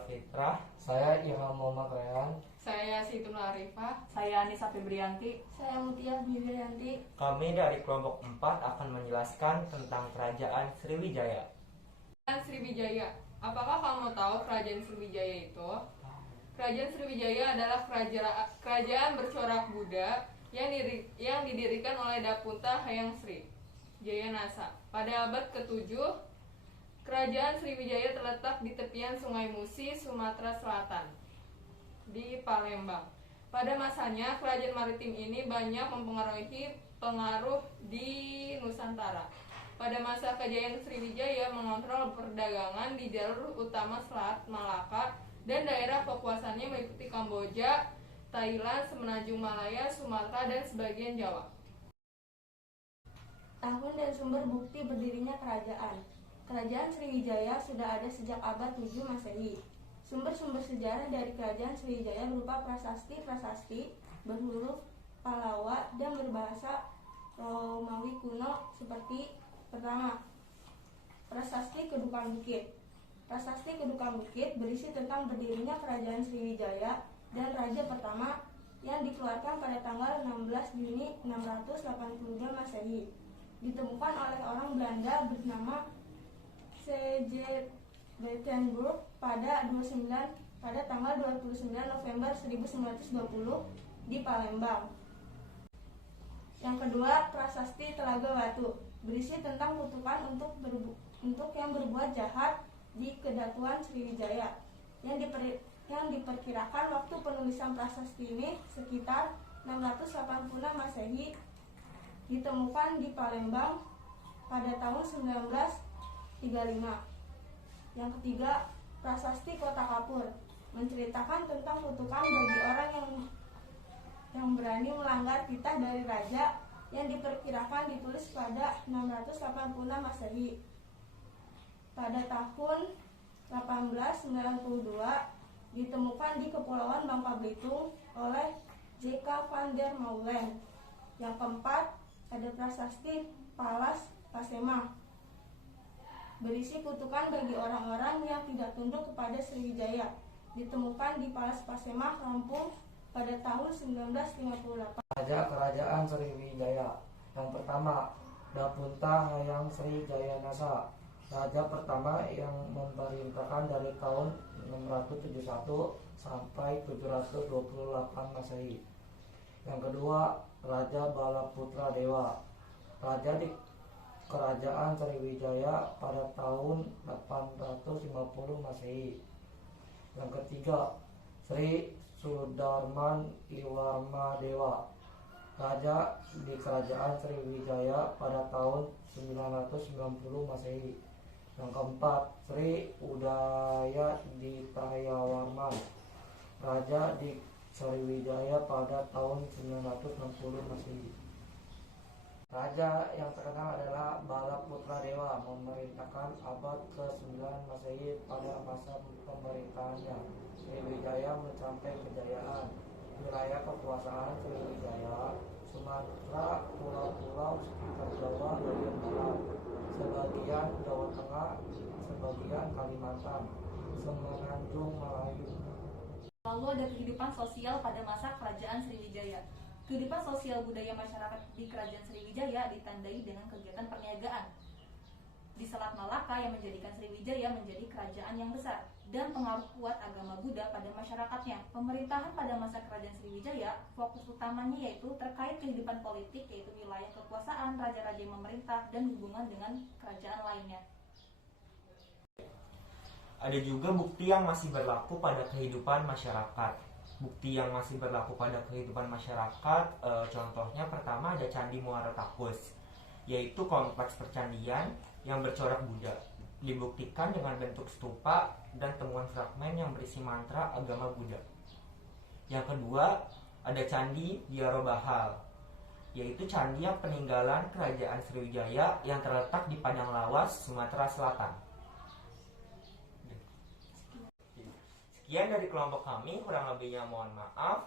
Alfitrah. Saya Ilham Muhammad Rehan. Saya Situn Arifah. Saya Anissa Febrianti. Saya Mutia Bibianti. Kami dari kelompok 4 akan menjelaskan tentang Kerajaan Sriwijaya. Kerajaan Sriwijaya. Apakah kamu tahu Kerajaan Sriwijaya itu? Kerajaan Sriwijaya adalah kerajaan bercorak Buddha yang didirikan oleh Dapunta Hayang Sri Jayanasa. Pada abad ke-7, Kerajaan Sriwijaya terletak di tepian Sungai Musi, Sumatera Selatan, di Palembang. Pada masanya, kerajaan maritim ini banyak mempengaruhi pengaruh di Nusantara. Pada masa kejayaan Sriwijaya mengontrol perdagangan di jalur utama Selat Malaka dan daerah kekuasaannya meliputi Kamboja, Thailand, Semenanjung Malaya, Sumatera, dan sebagian Jawa. Tahun dan sumber bukti berdirinya kerajaan. Kerajaan Sriwijaya sudah ada sejak abad 7 Masehi. Sumber-sumber sejarah dari Kerajaan Sriwijaya berupa prasasti-prasasti berhuruf Palawa dan berbahasa Romawi kuno seperti pertama, Prasasti Kedukan Bukit. Prasasti Kedukan Bukit berisi tentang berdirinya Kerajaan Sriwijaya dan raja pertama yang dikeluarkan pada tanggal 16 Juni 682 Masehi. Ditemukan oleh orang Belanda bernama C.J. Batenburg pada tanggal 29 November 1920 di Palembang. Yang kedua, Prasasti Telaga Batu berisi tentang kutukan untuk yang berbuat jahat di Kedatuan Sriwijaya yang diperkirakan waktu penulisan prasasti ini sekitar 686 Masehi, ditemukan di Palembang pada tahun 1935. Yang ketiga, Prasasti Kota Kapur menceritakan tentang kutukan bagi orang yang berani melanggar titah dari raja yang diperkirakan ditulis pada 686 Masehi. Pada tahun 1892 ditemukan di Kepulauan Bangka Belitung oleh J.K. van der Meulen. Yang keempat, ada Prasasti Palas Pasemah berisi kutukan bagi orang-orang yang tidak tunduk kepada Sriwijaya. Ditemukan di Palas Pasemah, Lampung pada tahun 1958. Raja Kerajaan Sriwijaya. Yang pertama, Dapunta Hayang Sri Jayanasa. Raja pertama yang memerintahkan dari tahun 671 sampai 728 Masehi. Yang kedua, Raja Balaputra Dewa. Raja di Kerajaan Sriwijaya pada tahun 850 Masehi. Yang ketiga, Sri Sudarman Iwarma Dewa. Raja di Kerajaan Sriwijaya pada tahun 990 Masehi. Yang keempat, Sri Udaya di Tayawarman. Raja di Sriwijaya pada tahun 960 Masehi. Raja yang terkenal adalah Balaputra Dewa, memerintahkan abad ke-9 Masehi. Pada masa pemerintahannya, Sriwijaya mencapai kejayaan. Wilayah kekuasaan Sriwijaya, Sumatera, pulau-pulau sekitar Jawa bagian barat, sebagian Jawa Tengah, sebagian Kalimantan, Semenanjung Malaya. Lalu ada kehidupan sosial pada masa Kerajaan Sriwijaya. Kehidupan sosial budaya masyarakat di Kerajaan Sriwijaya ditandai dengan kegiatan perniagaan di Selat Malaka yang menjadikan Sriwijaya menjadi kerajaan yang besar dan pengaruh kuat agama Buddha pada masyarakatnya. Pemerintahan pada masa Kerajaan Sriwijaya fokus utamanya yaitu terkait kehidupan politik, yaitu wilayah kekuasaan, raja-raja yang memerintah, dan hubungan dengan kerajaan lainnya. Ada juga bukti yang masih berlaku pada kehidupan masyarakat. Bukti yang masih berlaku pada kehidupan masyarakat, contohnya pertama ada Candi Muara Takus, yaitu kompleks percandian yang bercorak Buddha. Dibuktikan dengan bentuk stupa dan temuan fragmen yang berisi mantra agama Buddha. Yang kedua, ada Candi Biaro Bahal, yaitu candi yang peninggalan Kerajaan Sriwijaya yang terletak di Padang Lawas, Sumatera Selatan. Sekian dari kelompok kami, kurang lebihnya mohon maaf.